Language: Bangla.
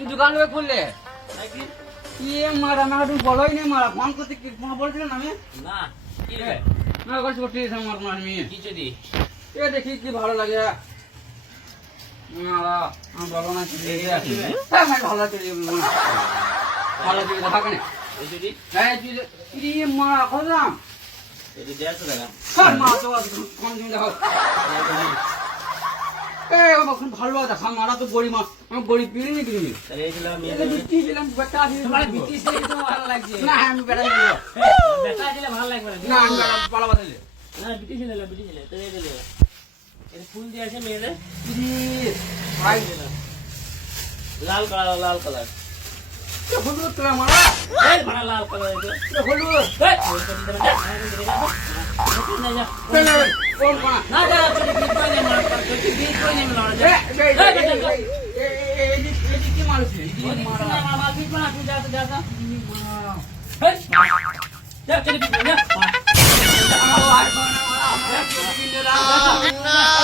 তুই দোকান লোক খুললে নাকি ইয়ে মারা না তুমি বলোই না মারা ফোন করতে কি ফোন বলছিলেন আমি না কি রে না করছি করছি আমার আমি কি যদি এ দেখি কি ভালো লাগে মারা আমি বলো না কি হ্যাঁ ভাই ভালো লাগে ভালো লাগে দেখা কেন এই যদি হ্যাঁ তুই ইয়ে মারা খোঁজাম এই যে 150 টাকা হ্যাঁ মা তো কম দিন দেখো এই আমার খুব ভালো লাগে দেখা মারা তো গরিব আমি গরিব পিড়ি নি কিনি তাহলে এই ছিল আমি এটা বিক্রি ছিলাম বেটা আছে তোমার বিটি ছিল তো ভালো লাগছে না আমি বেটা নিয়ে বেটা দিলে ভালো লাগবে না আমি বেটা পালা বাতালে না বিটি ছিল তো এই দিলে এই ফুল দিয়ে আছে মেয়েদের ভাই লাল কালার হলুদ তোরা মারা এই বড় লাল কালার এটা হলুদ এই ওই তো দিতে না যা কোন কোন না যা তুই বিট করে নে মার কর তুই বিট করে নে মার যা এই কি মানুষ মারা মামা বিট বানা তুই যা এই যা চলে বিট না